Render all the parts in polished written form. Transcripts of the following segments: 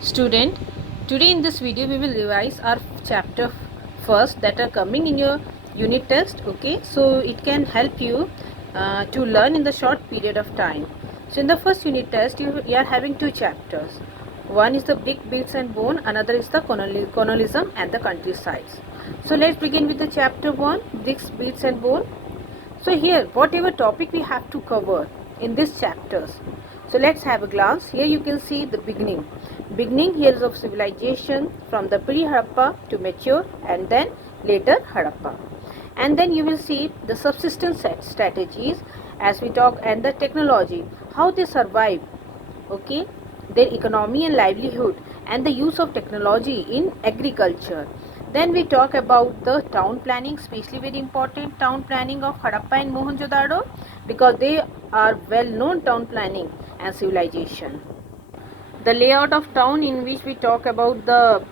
Student, today in this video we will revise our chapter first that are coming in your unit test. Okay, so it can help you to learn in the short period of time. So in the first unit test you are having two chapters. One is the brick, beats and bone, another is the colonialism and the countrysides. So let's begin with the chapter 1, bricks, beats and bone. So here whatever topic we have to cover in this chapters. So let's have a glance. Here you can see the beginning. Beginning here is of civilization from the pre-Harappa to mature and then later Harappa. And then you will see the subsistence strategies as we talk and the technology, how they survive, okay, their economy and livelihood and the use of technology in agriculture. Then we talk about the town planning, especially very important town planning of Harappa and Mohenjo-daro because they are well known town planning and civilization. The layout of town, in which we talk about the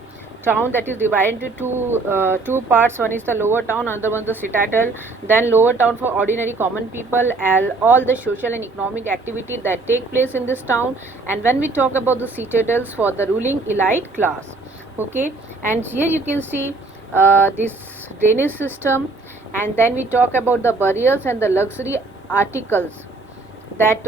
town that is divided into two parts. One is the lower town, another one is the citadel. Then lower town for ordinary common people and all the social and economic activity that take place in this town. And when we talk about the citadels for the ruling elite class, okay. And here you can see this drainage system. And then we talk about the burials and the luxury articles that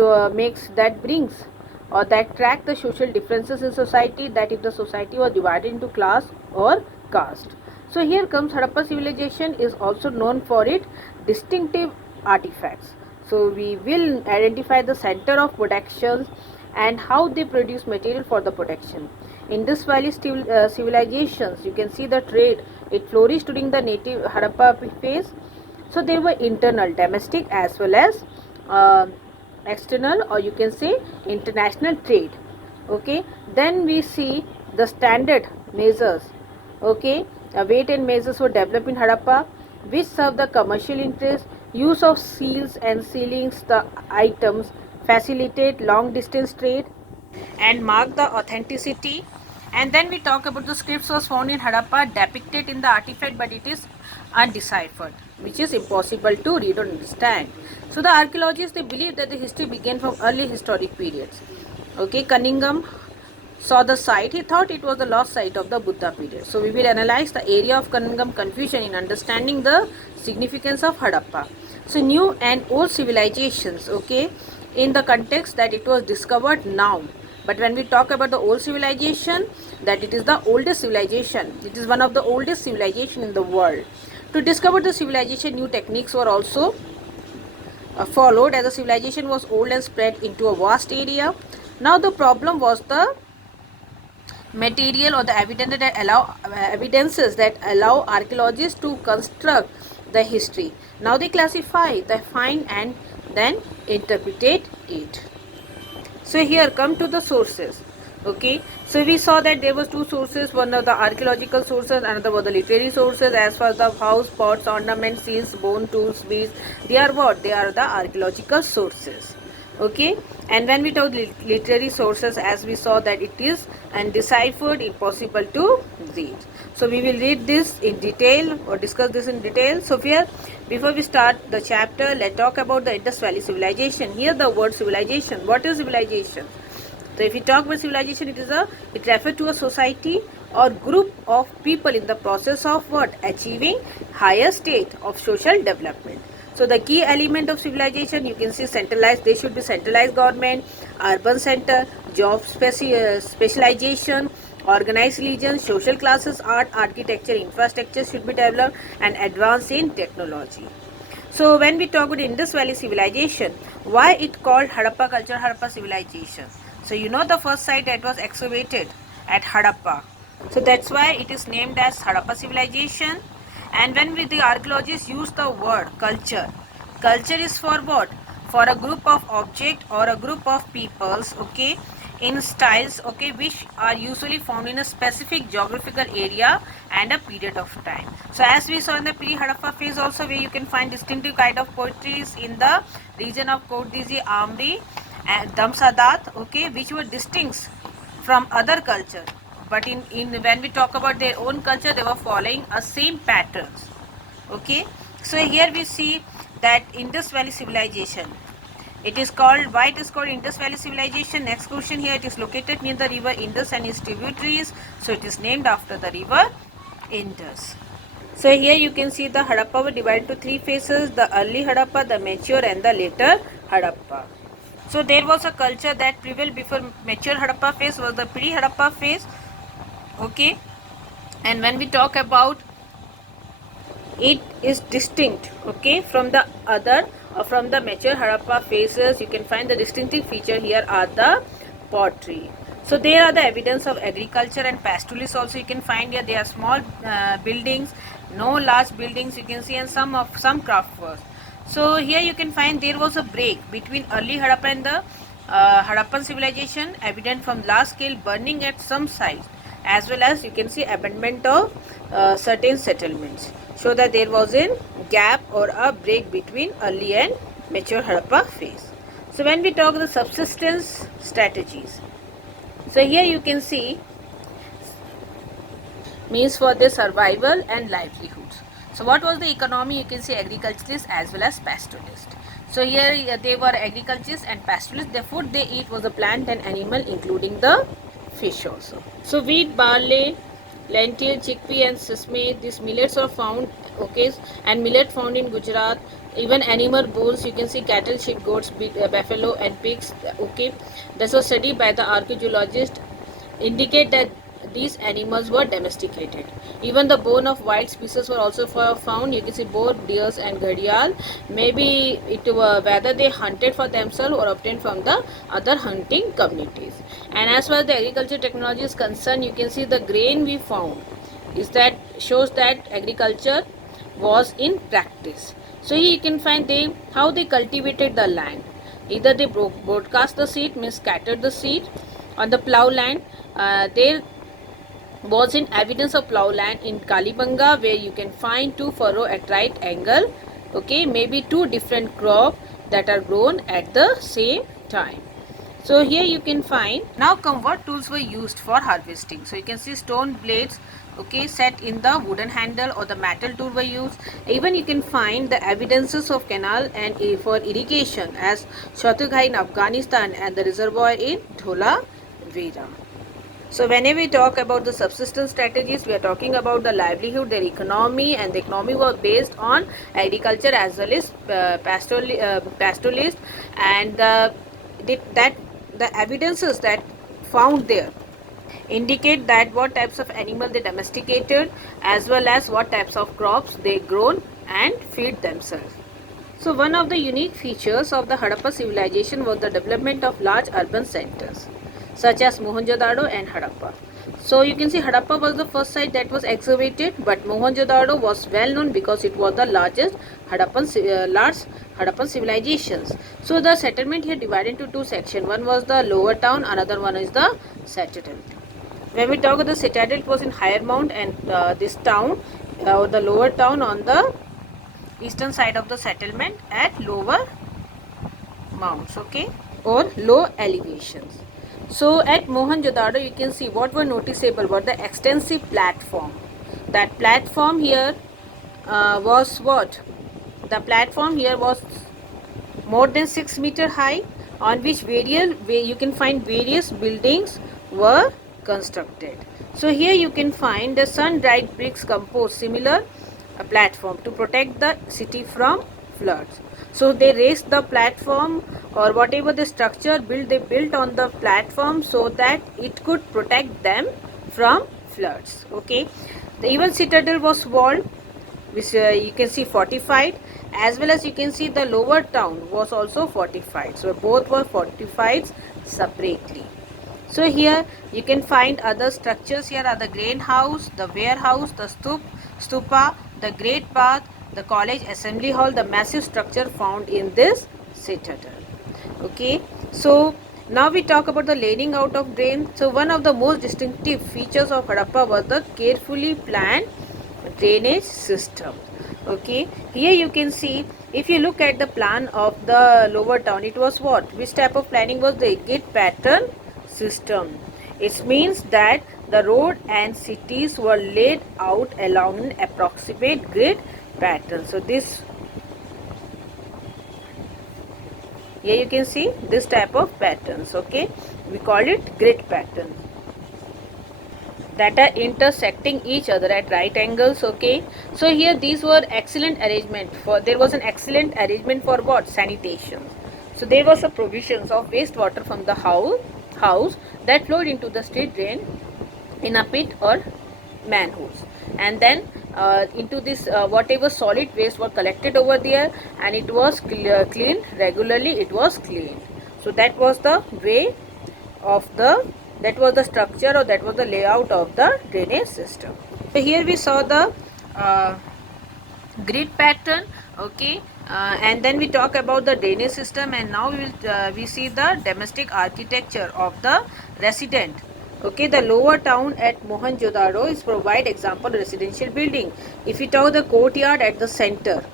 brings or that track the social differences in society, that if the society was divided into class or caste. So here comes Harappa civilization is also known for its distinctive artifacts. So we will identify the center of production and how they produce material for the production. Indus Valley civilizations, you can see the trade, it flourished during the native Harappa phase. So they were internal, domestic as well as external, or you can say international trade. Okay, then we see the standard measures. Okay, weight and measures were developed in Harappa which serve the commercial interest. Use of seals and sealings the items facilitate long distance trade and mark the authenticity. And then we talk about the scripts was found in Harappa depicted in the artifact, but it is undeciphered, which is impossible to read or understand. So the archaeologists, they believe that the history began from early historic periods. Okay, Cunningham saw the site, he thought it was the lost site of the Buddha period. So we will analyze the area of Cunningham confusion in understanding the significance of Harappa. So new and old civilizations, okay, in the context that it was discovered now. But when we talk about the old civilization, that it is the oldest civilization, it is one of the oldest civilization in the world. To discover the civilization, new techniques were also followed as the civilization was old and spread into a vast area. Now the problem was the material or the evidences that allow archaeologists to construct the history. Now they classify, they find and then interpret it. So here come to the sources. Okay, so we saw that there was two sources, one of the archaeological sources, another was the literary sources. As far as the house, pots, ornaments, seals, bone, tools, beads, they are what? They are the archaeological sources. Okay, and when we talk literary sources, as we saw that it is undeciphered, impossible to read. So we will read this in detail or discuss this in detail. So here, before we start the chapter, let's talk about the Indus Valley civilization. Here the word civilization. What is civilization? So if we talk about civilization, it refers to a society or group of people in the process of what? Achieving higher state of social development. So the key element of civilization, you can see centralized, they should be centralized government, urban center, job specialization, organized religion, social classes, art, architecture, infrastructure should be developed and advance in technology. So when we talk about Indus Valley civilization, why it called Harappa culture, Harappa civilization? So you know the first site that was excavated at Harappa. So that's why it is named as Harappa civilization. And when the archaeologists use the word culture, culture is for what? For a group of objects or a group of peoples, okay, in styles, okay, which are usually found in a specific geographical area and a period of time. So as we saw in the pre-Harappa phase also, where you can find distinctive kind of poetries in the region of Kotdiji, Amri and Damsadat, okay, which were distinct from other culture. But in when we talk about their own culture, they were following a same patterns. Okay, so here we see that Indus Valley civilization, It is called, why it is called Indus Valley Civilization? Next question here, it is located near the river Indus and its tributaries, so it is named after the river Indus. So here you can see the Harappa were divided into three phases, the early Harappa, the mature and the later Harappa. So there was a culture that prevailed before mature Harappa phase was the pre-Harappa phase. Okay, and when we talk about it is distinct, okay, from the other or from the mature Harappa phases, you can find the distinctive feature here are the pottery. So there are the evidence of agriculture and pastoralists also you can find here. There are small buildings, no large buildings you can see, and some craft work. So here you can find there was a break between early Harappa and the Harappan civilization, evident from large scale burning at some sites, as well as you can see abandonment of certain settlements. So that there was a gap or a break between early and mature Harappa phase. So when we talk the subsistence strategies, so here you can see means for their survival and livelihoods. So what was the economy? You can see agriculturists as well as pastoralists. So here they were agriculturists and pastoralists. The food they eat was a plant and animal, including the fish also. So wheat, barley, lentil, chickpea and sesame, these millets are found, okay, and millet found in Gujarat. Even animal bones, you can see cattle, sheep, goats, buffalo and pigs, okay. This was studied by the archaeologist, indicate that these animals were domesticated. Even the bone of wild species were also found. You can see boar, deers and gharial. Maybe it whether they hunted for themselves or obtained from the other hunting communities. And as far as the agriculture technology is concerned, you can see the grain we found is that shows that agriculture was in practice. So here you can find how they cultivated the land. Either they broadcast the seed, means scattered the seed on the plough land. There was in evidence of plough land in Kalibanga, where you can find two furrow at right angle, okay, maybe two different crop that are grown at the same time. So here you can find, now come what tools were used for harvesting. So you can see stone blades, okay, set in the wooden handle, or the metal tool were used. Even you can find the evidences of canal and for irrigation as Shatughai in Afghanistan and the reservoir in Dhola Vera. So whenever we talk about the subsistence strategies, we are talking about the livelihood, their economy, and the economy was based on agriculture as well as pastoralist, and the evidences that found there indicate that what types of animal they domesticated as well as what types of crops they grown and feed themselves. So one of the unique features of the Harappa civilization was the development of large urban centers such as Mohenjo-daro and Harappa. So you can see Harappa was the first site that was excavated, but Mohenjo-daro was well known because it was the largest large Harappan civilizations. So the settlement here divided into two sections. One was the lower town, another one is the citadel. When we talk about the citadel, it was in higher mount, and this town, the lower town on the eastern side of the settlement at lower mounts, okay, or low elevations. So at Mohenjo-daro, you can see what were noticeable were the extensive platform. That platform here was what? The platform here was more than 6 meter high, on which you can find various buildings were constructed. So here you can find the sun-dried bricks composed similar platform to protect the city from floods. So they raised the platform, or whatever the structure they built on the platform, so that it could protect them from floods. Okay, the even citadel was walled, which you can see fortified, as well as you can see the lower town was also fortified. So both were fortified separately. So here you can find other structures. Here are the grain house, the warehouse, the stupa, the great bath, the college assembly hall, the massive structure found in this citadel. Okay, so now we talk about the laying out of drain. So one of the most distinctive features of Harappa was the carefully planned drainage system. Okay, here you can see, if you look at the plan of the lower town, it was what? Which type of planning was the grid pattern system? It means that the road and cities were laid out along an approximate grid pattern. So this Here you can see this type of patterns. Okay, we call it grid pattern, that are intersecting each other at right angles. Okay, so here these were excellent arrangement for, there was an excellent arrangement for what? Sanitation. So there was a provisions of wastewater from the house that flowed into the street drain in a pit or manholes, and then into this whatever solid waste were collected over there, and it was cleaned regularly, it was cleaned. So that was the way of the, that was the structure, or that was the layout of the drainage system. So here we saw the grid pattern. Okay, and then we talk about the drainage system, and now we see the domestic architecture of the resident. Okay, the lower town at Mohenjo-daro is provide example residential building. If we talk the courtyard at the center,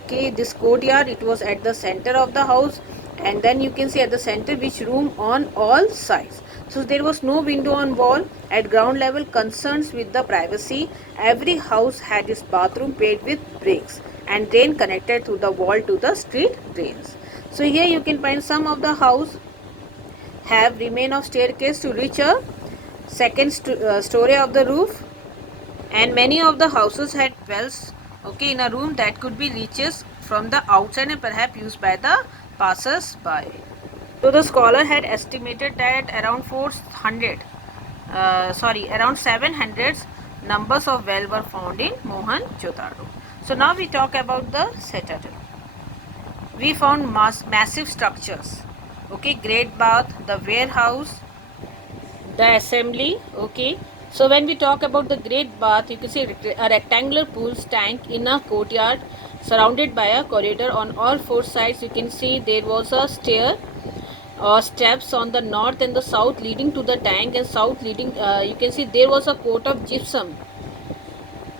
okay, this courtyard, it was at the center of the house, and then you can see at the center which room on all sides. So there was no window on wall. At ground level, concerns with the privacy, every house had its bathroom paved with bricks and drain connected through the wall to the street drains. So here you can find some of the house have remain of staircase to reach a second story of the roof, and many of the houses had wells, okay, in a room that could be reaches from the outside and perhaps used by the passers by. So the scholar had estimated that around 700 numbers of wells were found in Mohenjo-daro. So now we talk about the citadel. We found massive structures, okay, great bath, the warehouse, the assembly. Okay, so when we talk about the great bath, you can see a rectangular pool tank in a courtyard surrounded by a corridor on all four sides. You can see there was a stair or steps on the north and the south leading to the tank, and south leading, you can see there was a coat of gypsum,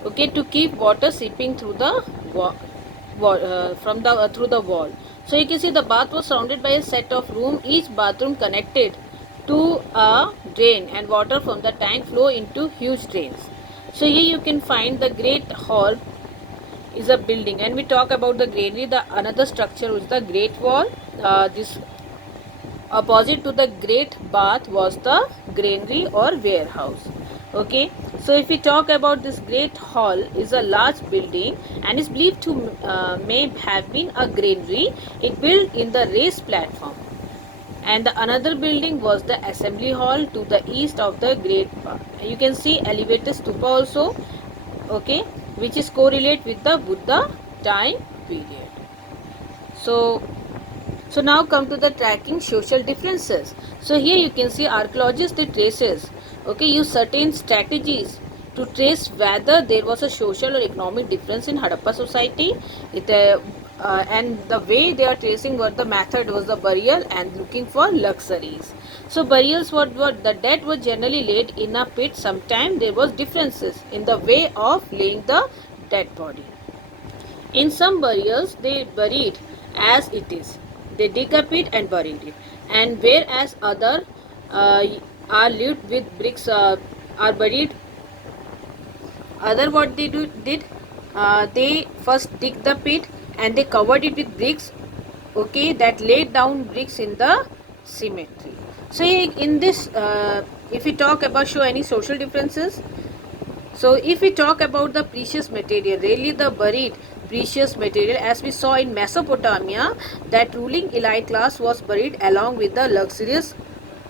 okay, to keep water seeping through the through the wall. So you can see the bath was surrounded by a set of room, each bathroom connected to a drain, and water from the tank flow into huge drains. So here you can find the great hall is a building, and we talk about the granary, the another structure was the great wall. This opposite to the great bath was the granary or warehouse. Okay, so if we talk about this great hall, is a large building and is believed to may have been a granary. It built in the raised platform, and the another building was the assembly hall to the east of the great bath. You can see elevated stupa also, okay, which is correlate with the Buddha time period. So now come to the tracking social differences. So here you can see archaeologists, they traces, okay, use certain strategies to trace whether there was a social or economic difference in Harappa society. And the way they are tracing what the method was the burial and looking for luxuries. So burials were the dead were generally laid in a pit. Sometimes there was differences in the way of laying the dead body. In some burials they buried as it is. They dig a pit and buried it. And whereas other are lived with bricks, are buried. Other what they did, they first dig the pit and they covered it with bricks, okay, that laid down bricks in the cemetery. So in this, if we talk about show any social differences, so if we talk about the precious material, really the buried precious material, as we saw in Mesopotamia, that ruling elite class was buried along with the luxurious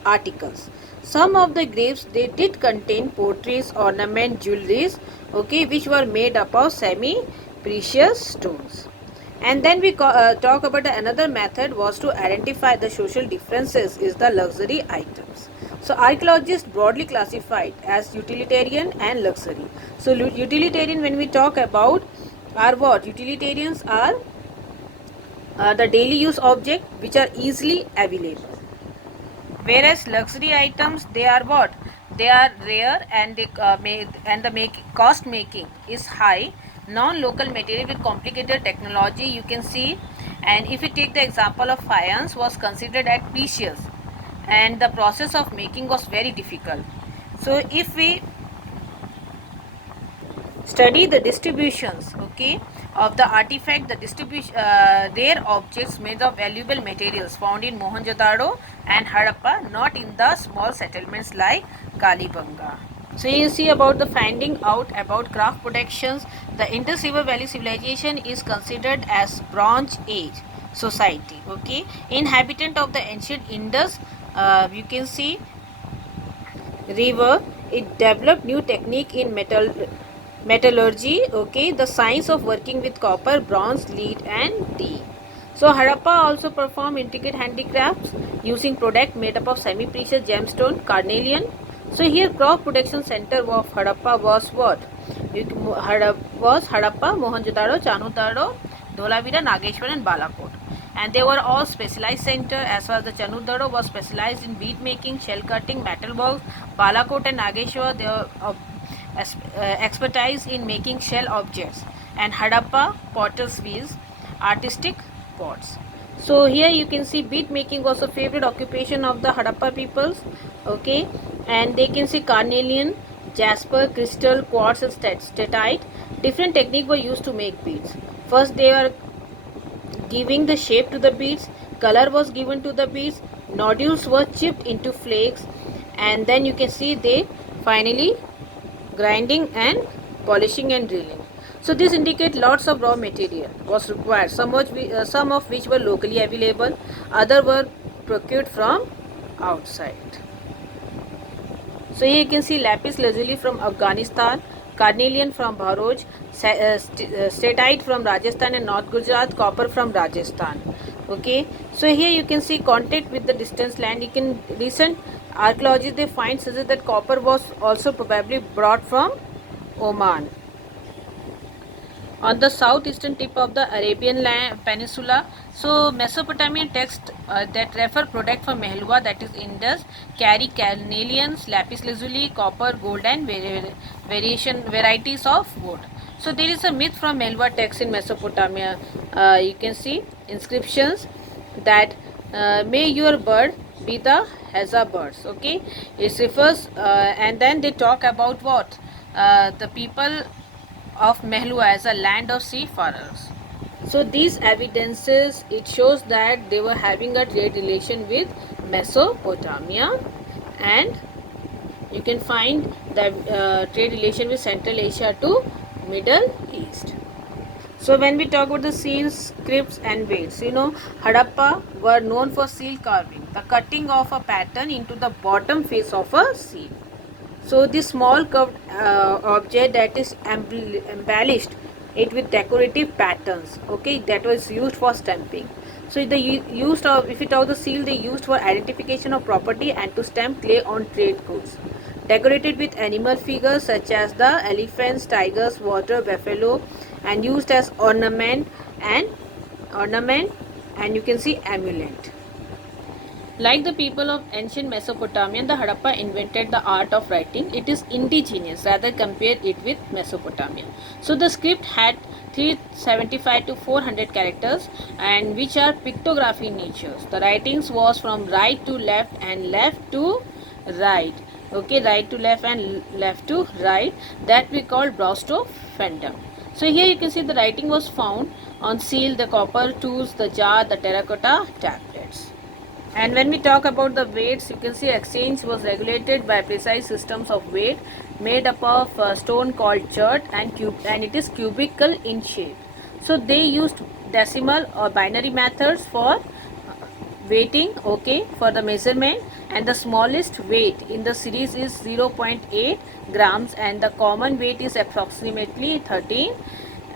articles. Some of the graves, they did contain portraits, ornament, jewelries, okay, which were made up of semi-precious stones. And then we talk about another method was to identify the social differences is the luxury items. So archaeologists broadly classified as utilitarian and luxury. So utilitarian, when we talk about, are what? Utilitarians are the daily use object which are easily available. Whereas luxury items, they are what? They are rare and they cost making is high. Non-local material with complicated technology, you can see. And if we take the example of faience, was considered as precious, and the process of making was very difficult. So if we study the distributions, okay, of the artifact, the distribution, rare objects made of valuable materials found in Mohenjo-daro and Harappa, not in the small settlements like Kalibanga. So you see about the finding out about craft productions. The Indus River Valley civilization is considered as Bronze Age society. Okay, inhabitant of the ancient Indus, you can see river. It developed new technique in metallurgy. Okay, the science of working with copper, bronze, lead, and tea. So Harappa also performed intricate handicrafts using product made up of semi-precious gemstone, carnelian. So here crop production center of Harappa was what? Harappa, Mohenjo-daro, Chanudaro, Dholavira, Nageshwar and Balakot. And they were all specialized center. As far as the Chanudaro was specialized in bead making, shell cutting, metal works. Balakot and Nageshwar, they were expertise in making shell objects. And Harappa, potter's wheels, artistic pots. So here you can see bead making was a favorite occupation of the Harappa peoples. Okay, and they can see carnelian, jasper, crystal, quartz and statite. Different technique were used to make beads. First they were giving the shape to the beads, color was given to the beads, nodules were chipped into flakes, and then you can see they finally grinding and polishing and drilling. So this indicate lots of raw material was required, some of which were locally available, other were procured from outside. So here you can see lapis lazuli from Afghanistan, carnelian from Bharuch, statite from Rajasthan and North Gujarat, copper from Rajasthan. Okay, so here you can see contact with the distant land. You can recent archaeology they find suggests that copper was also probably brought from Oman. On the southeastern tip of the Arabian Peninsula, so Mesopotamian texts that refer product from Mehlua, that is Indus, carry carnelians, lapis lazuli, copper, gold and varieties of wood. So there is a myth from Mehlua text in Mesopotamia. You can see inscriptions that may your bird be the Haza birds. Okay, it refers and then they talk about what the people of Mehlua as a land of seafarers. So these evidences, it shows that they were having a trade relation with Mesopotamia, and you can find the trade relation with Central Asia to Middle East. So when we talk about the seals, scripts and weights, Harappa were known for seal carving, the cutting of a pattern into the bottom face of a seal. So this small curved object that is embellished it with decorative patterns. Okay, that was used for stamping. So the used of, if you talk the seal, they used for identification of property and to stamp clay on trade goods. Decorated with animal figures such as the elephants, tigers, water buffalo, and used as ornament and you can see amulet. Like the people of ancient Mesopotamia, the Harappa invented the art of writing. It is indigenous, rather compare it with Mesopotamia. So the script had 375 to 400 characters and which are pictography natures. The writings was from right to left and left to right. Okay, right to left and left to right. That we call Brostophendum. So here you can see the writing was found on seal, the copper tools, the jar, the terracotta tablets. And when we talk about the weights, you can see exchange was regulated by precise systems of weight made up of stone called chert and it is cubical in shape. So they used decimal or binary methods for weighting, okay, for the measurement, and the smallest weight in the series is 0.8 grams and the common weight is approximately 13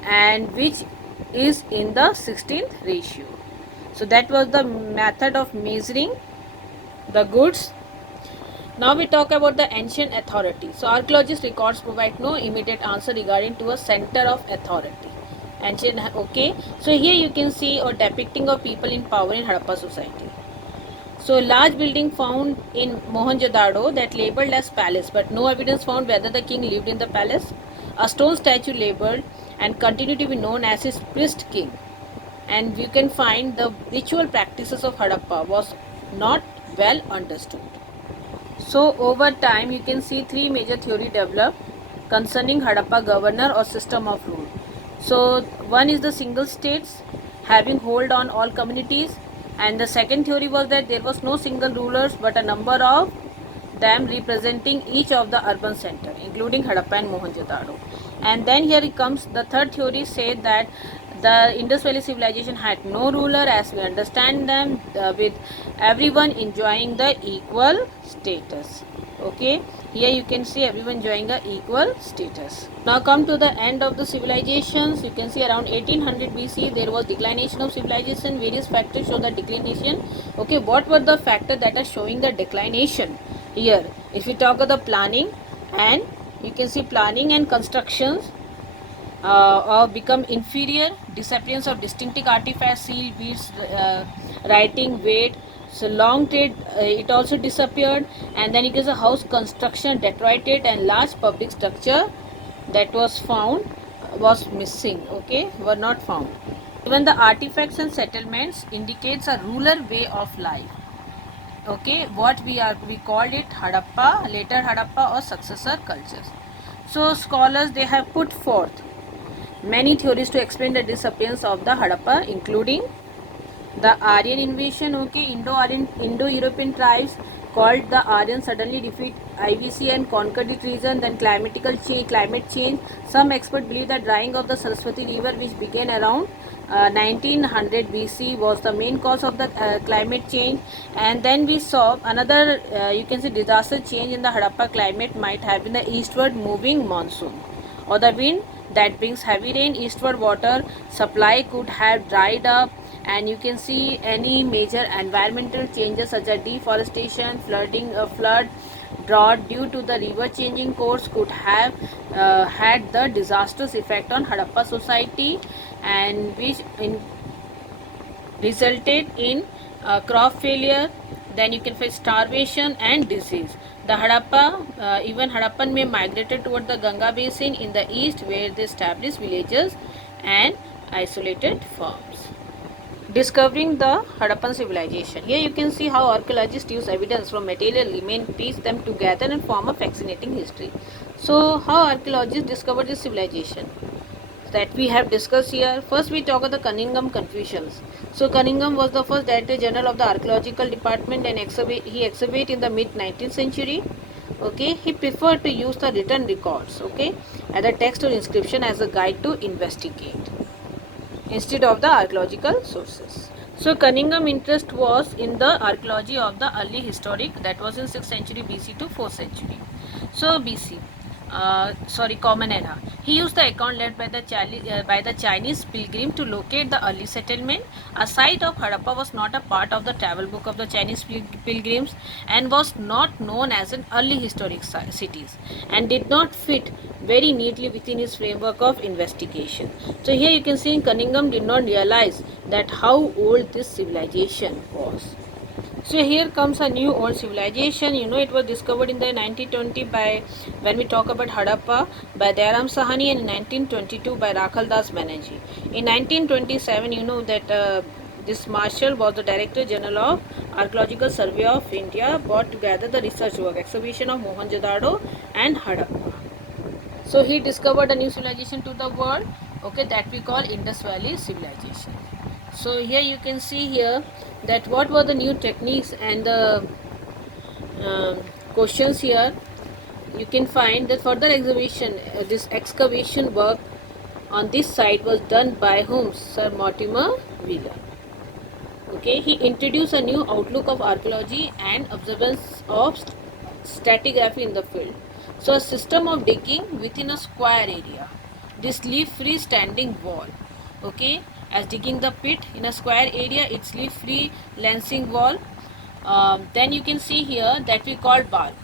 and which is in the 16th ratio. So that was the method of measuring the goods. Now we talk about the ancient authority. So archaeologist records provide no immediate answer regarding to a center of authority. Ancient, okay. So here you can see a depicting of people in power in Harappa society. So large building found in Mohenjo-daro that labeled as palace, but no evidence found whether the king lived in the palace. A stone statue labeled and continue to be known as his priest king. And you can find the ritual practices of Harappa was not well understood. So over time you can see three major theory developed. concerning Harappa governor or system of rule. So one is the single states having hold on all communities, and the second theory was that there was no single rulers but a number of them representing each of the urban center, including Harappa and Mohenjo-daro. And then here it comes the third theory, said that the Indus Valley civilization had no ruler as we understand them, with everyone enjoying the equal status. Okay, here you can see everyone enjoying a equal status. Now come to the end of the civilizations. You can see around 1800 BC there was declination of civilization. Various factors show the declination. Okay, what were the factors that are showing the declination? Here, if we talk of the planning, and you can see planning and constructions or become inferior, disappearance of distinctive artifacts, seal, beads, writing, weight. So long trade, it also disappeared, and then it is a house construction deteriorated, and large public structure that was found was missing. Okay, were not found. Even the artifacts and settlements indicates a rural way of life. Okay, what we called it Harappa, later Harappa or successor cultures. So scholars, they have put forth many theories to explain the disappearance of the Harappa, including the Aryan invasion. Okay, Indo-European tribes called the Aryans suddenly defeat IVC and conquered its region. Then climate change. Some experts believe that drying of the Saraswati river, which began around 1900 BC, was the main cause of the climate change. And then we saw another, you can see, disaster change in the Harappa climate might have been the eastward moving monsoon or the wind that brings heavy rain. Eastward water supply could have dried up, and you can see any major environmental changes such as deforestation, flood, drought due to the river changing course could have had the disastrous effect on Harappa society, and which resulted in crop failure. Then you can face starvation and disease. The Harappa, even Harappan may migrated toward the Ganga basin in the east, where they established villages and isolated farms. Discovering the Harappan civilization. Here you can see how archaeologists use evidence from material remains, piece them together and form a fascinating history. So how archaeologists discovered this civilization that we have discussed here. First we talk about the Cunningham Confucians. So Cunningham was the first Director General of the Archaeological Department, and he excavated in the mid 19th century. Okay, he preferred to use the written records, okay, as a text or inscription as a guide to investigate instead of the archaeological sources. So Cunningham interest was in the archaeology of the early historic, that was in 6th century BC to 4th century. So BC, Common Era. He used the account led by the Chinese pilgrim to locate the early settlement. A site of Harappa was not a part of the travel book of the Chinese pilgrims and was not known as an early historic cities, and did not fit very neatly within his framework of investigation. So here you can see Cunningham did not realize that how old this civilization was. So here comes a new old civilization. You know, it was discovered in the 1920 by, when we talk about Harappa, by Dayaram Sahani, and in 1922 by Rakhal Das Banerjee. In 1927, you know that this Marshall was the Director General of Archaeological Survey of India, brought together the research work, excavation of Mohenjo-daro and Harappa. So he discovered a new civilization to the world, okay, that we call Indus Valley civilization. So here you can see here that what were the new techniques and the questions here. You can find that further this excavation work on this site was done by whom? Sir Mortimer Wheeler. Okay, he introduced a new outlook of archaeology and observance of stratigraphy in the field. So a system of digging within a square area. This leave free standing wall. Okay, as digging the pit in a square area, it's leave free lancing wall. Then you can see here that we call bulk.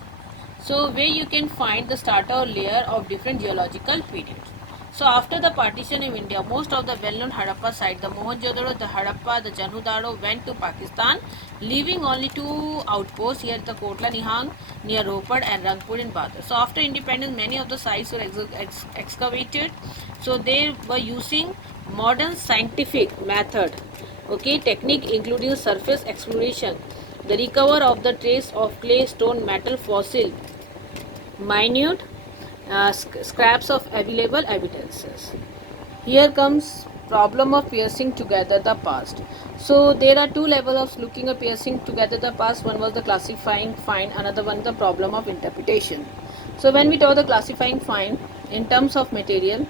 So where you can find the starter layer of different geological periods. So after the partition of India, most of the well-known Harappa sites, the Mohenjo-daro, the Harappa, the Janhu-daro, went to Pakistan, leaving only two outposts here, the Kotla Nihang near Ropar and Rangpur in Badar. So after independence, many of the sites were excavated. So they were using modern scientific method, okay, technique including surface exploration, the recover of the trace of clay, stone, metal, fossil, minute scraps of available evidences. Here comes problem of piecing together the past. So there are two levels of looking at piecing together the past. One was the classifying find, another one the problem of interpretation. So when we talk the classifying find in terms of material,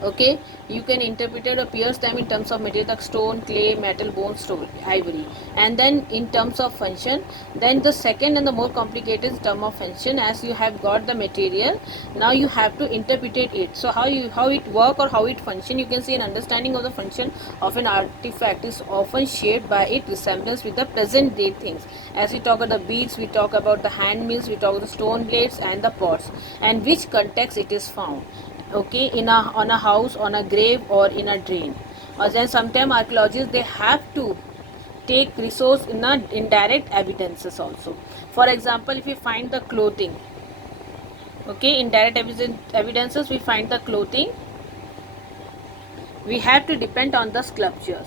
okay, you can interpret it or pierce them in terms of material like stone, clay, metal, bone, stone, ivory. And then in terms of function, then the second and the more complicated term of function, as you have got the material, now you have to interpret it. So how it work or how it function, you can see an understanding of the function of an artifact is often shaped by its resemblance with the present day things. As we talk about the beads, we talk about the hand mills, we talk about the stone blades and the pots, and which context it is found, okay, in a on a house, on a grave, or in a drain. Or then sometimes archaeologists, they have to take resource in a indirect evidences also. For example, if we find the clothing, okay, indirect evidences, we find the clothing, we have to depend on the sculptures,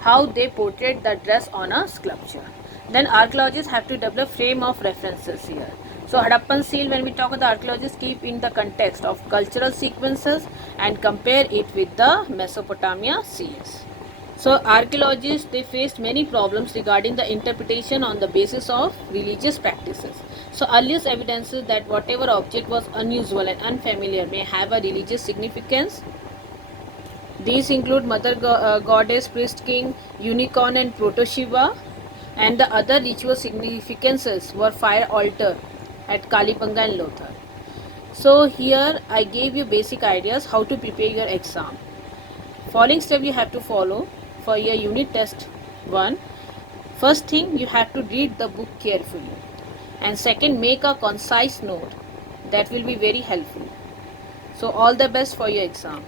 how they portrayed the dress on a sculpture. Then archaeologists have to develop frame of references here. So Harappan seal, when we talk about the archaeologists, keep in the context of cultural sequences and compare it with the Mesopotamia seals. So archaeologists, they faced many problems regarding the interpretation on the basis of religious practices. So earliest evidences that whatever object was unusual and unfamiliar may have a religious significance. These include Mother Goddess, Priest King, Unicorn and Proto Shiva, and the other ritual significances were fire altar at Kalibanga and Lothar. So here I gave you basic ideas how to prepare your exam. Following step you have to follow for your unit test 1. First thing, you have to read the book carefully, and second, make a concise note. That will be very helpful. So all the best for your exam.